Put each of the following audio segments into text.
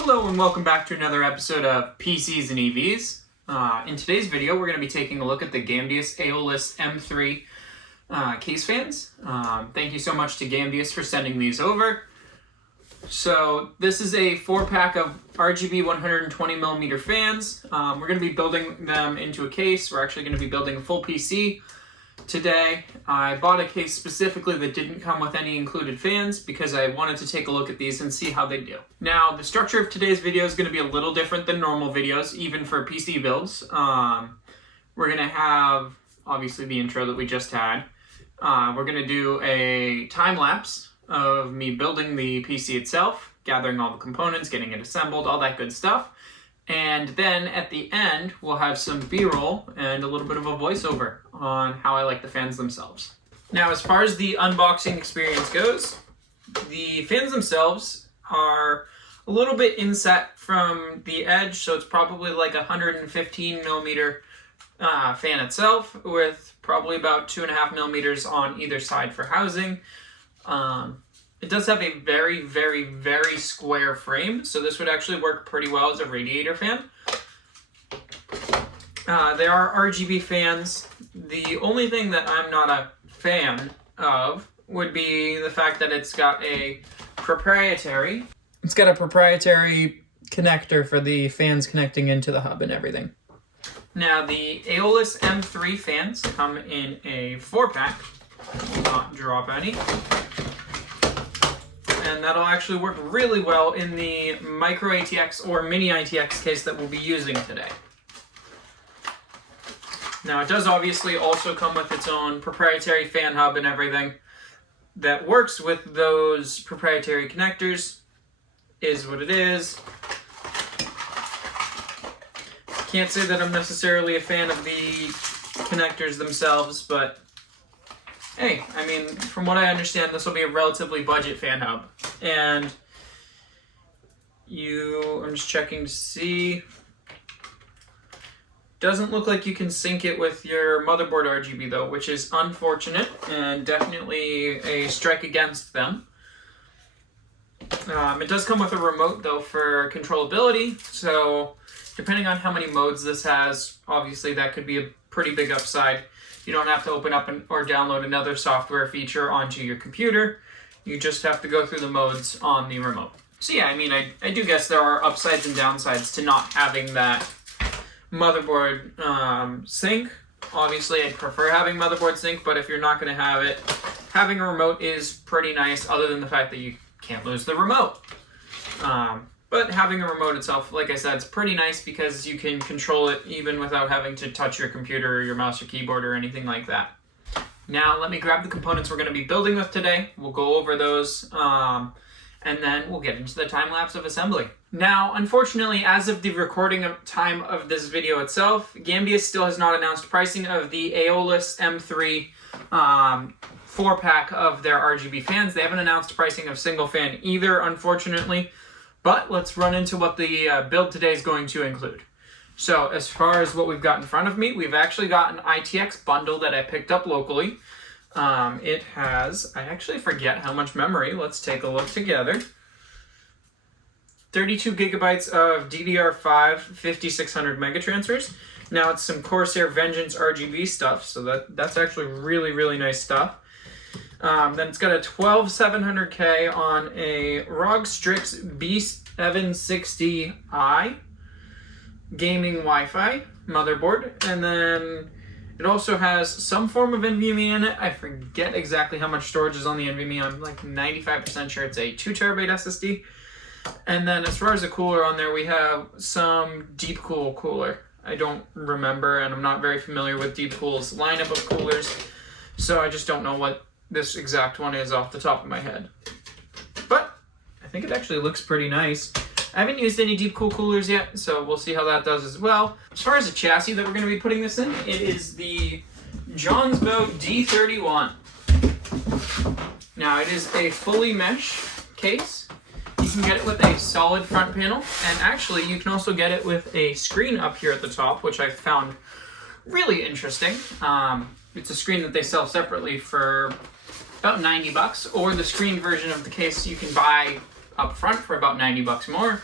Hello and welcome back to another episode of PCs and EVs. In today's video, we're going to be taking a look at the Gamdias Aeolus M3 case fans. Thank you so much to Gamdias for sending these over. So this is a 4-pack of RGB 120mm fans. We're going to be building them into a case. We're actually going to be building a full PC today. I bought a case specifically that didn't come with any included fans because I wanted to take a look at these and see how they do. Now, the structure of today's video is going to be a little different than normal videos, even for PC builds. We're going to have, obviously, the intro that we just had. We're going to do a time-lapse of me building the PC itself, gathering all the components, getting it assembled, all that good stuff. And then at the end, we'll have some B-roll and a little bit of a voiceover on how I like the fans themselves. Now, as far as the unboxing experience goes, the fans themselves are a little bit inset from the edge, so it's probably like a 115mm fan itself, with probably about 2.5mm on either side for housing. It does have a very, very, very square frame, so this would actually work pretty well as a radiator fan. They are RGB fans. The only thing that I'm not a fan of would be the fact that it's got a proprietary connector for the fans connecting into the hub and everything. Now, the Aeolus M3 fans come in a 4-pack. Not drop any. And that'll actually work really well in the micro ATX or mini ITX case that we'll be using today. Now, it does obviously also come with its own proprietary fan hub and everything that works with those proprietary connectors. Is what it is. Can't say that I'm necessarily a fan of the connectors themselves, but hey, I mean, from what I understand, this will be a relatively budget fan hub. And I'm just checking to see. Doesn't look like you can sync it with your motherboard RGB though, which is unfortunate and definitely a strike against them. It does come with a remote though for controllability, so depending on how many modes this has, obviously that could be a pretty big upside. You don't have to open up or download another software feature onto your computer. You just have to go through the modes on the remote. So yeah, I mean, I do guess there are upsides and downsides to not having that motherboard sync. Obviously, I'd prefer having motherboard sync, but if you're not going to have it, having a remote is pretty nice, other than the fact that you can't lose the remote. But having a remote itself, like I said, it's pretty nice because you can control it even without having to touch your computer or your mouse or keyboard or anything like that. Now, let me grab the components we're going to be building with today. We'll go over those, and then we'll get into the time-lapse of assembly. Now, unfortunately, as of the recording time of this video itself, Gamdias still has not announced pricing of the Aeolus M3 4-pack of their RGB fans. They haven't announced pricing of single fan either, unfortunately. But let's run into what the build today is going to include. So as far as what we've got in front of me, we've actually got an ITX bundle that I picked up locally. It has, I actually forget how much memory. Let's take a look together. 32 gigabytes of DDR5 5600 megatransfers. Now it's some Corsair Vengeance RGB stuff, so that's actually really, really nice stuff. Then it's got a 12700K on a ROG Strix B760i gaming Wi-Fi motherboard, and then it also has some form of NVMe in it. I forget exactly how much storage is on the NVMe. I'm like 95% sure it's a 2TB SSD. And then as far as the cooler on there, we have some Deepcool cooler. I don't remember, and I'm not very familiar with Deepcool's lineup of coolers, so I just don't know what this exact one is off the top of my head. But I think it actually looks pretty nice. I haven't used any Deepcool coolers yet, so we'll see how that does as well. As far as the chassis that we're going to be putting this in, it is the Johnsbow D31. Now, it is a fully mesh case. You can get it with a solid front panel, and actually you can also get it with a screen up here at the top, which I found really interesting. It's a screen that they sell separately for about $90, or the screen version of the case you can buy up front for about $90 more.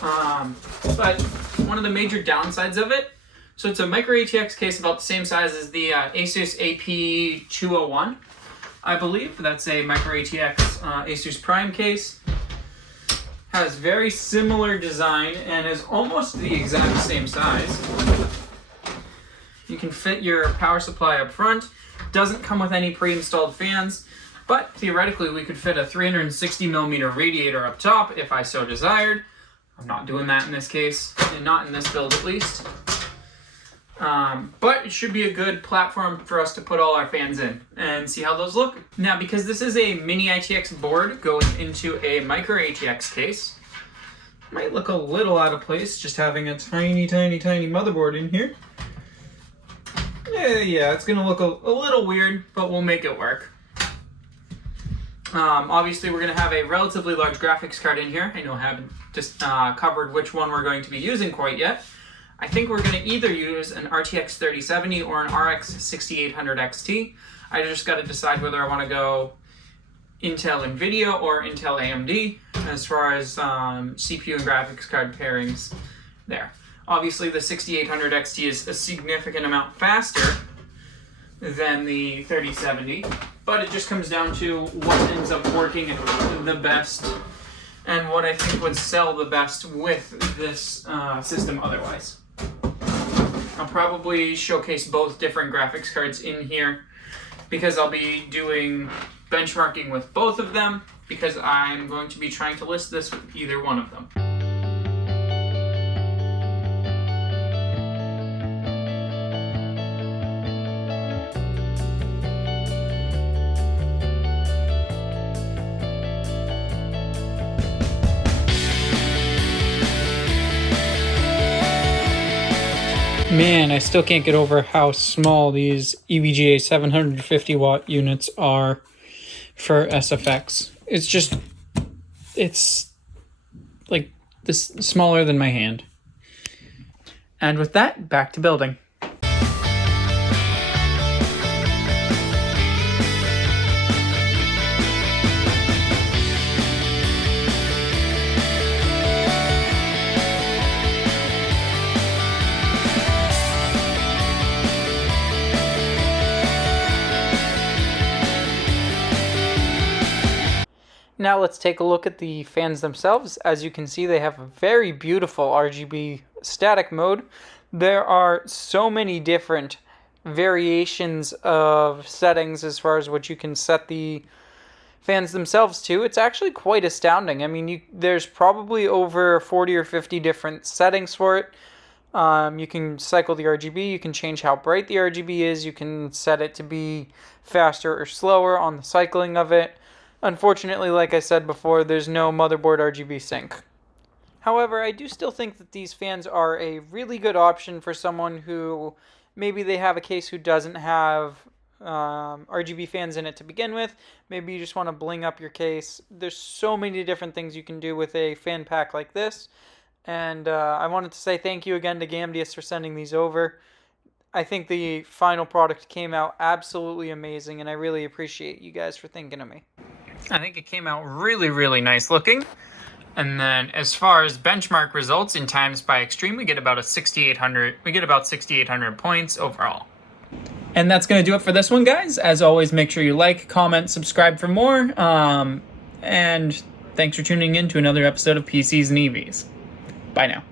But one of the major downsides of it, so it's a micro ATX case about the same size as the Asus AP201, I believe. That's a micro ATX Asus Prime case. Has very similar design and is almost the exact same size. You can fit your power supply up front. Doesn't come with any pre-installed fans, but theoretically we could fit a 360mm radiator up top if I so desired. I'm not doing that in this case, and not in this build at least. But it should be a good platform for us to put all our fans in and see how those look. Now, because this is a mini ITX board going into a micro ATX case, might look a little out of place just having a tiny motherboard in here. Yeah, it's gonna look a little weird, but we'll make it work. Obviously, we're gonna have a relatively large graphics card in here. I know I haven't just covered which one we're going to be using quite yet. I think we're going to either use an RTX 3070 or an RX 6800 XT. I just got to decide whether I want to go Intel NVIDIA or Intel AMD as far as CPU and graphics card pairings there. Obviously, the 6800 XT is a significant amount faster than the 3070, but it just comes down to what ends up working the best and what I think would sell the best with this system otherwise. I'll probably showcase both different graphics cards in here because I'll be doing benchmarking with both of them because I'm going to be trying to list this with either one of them. Man, I still can't get over how small these EVGA 750 watt units are for SFX. It's like this smaller than my hand. And with that, back to building. Now let's take a look at the fans themselves. As you can see, they have a very beautiful RGB static mode. There are so many different variations of settings as far as what you can set the fans themselves to. It's actually quite astounding. I mean, there's probably over 40 or 50 different settings for it. You can cycle the RGB, you can change how bright the RGB is, you can set it to be faster or slower on the cycling of it. Unfortunately, like I said before, there's no motherboard RGB sync. However, I do still think that these fans are a really good option for someone who maybe they have a case who doesn't have RGB fans in it to begin with. Maybe you just want to bling up your case. There's so many different things you can do with a fan pack like this. And I wanted to say thank you again to Gamdias for sending these over. I think the final product came out absolutely amazing, and I really appreciate you guys for thinking of me. I think it came out really, really nice looking. And then as far as benchmark results in times by extreme, we get about 6,800 points overall. And that's going to do it for this one, guys. As always, make sure you like, comment, subscribe for more. And thanks for tuning in to another episode of PCs and EVs. Bye now.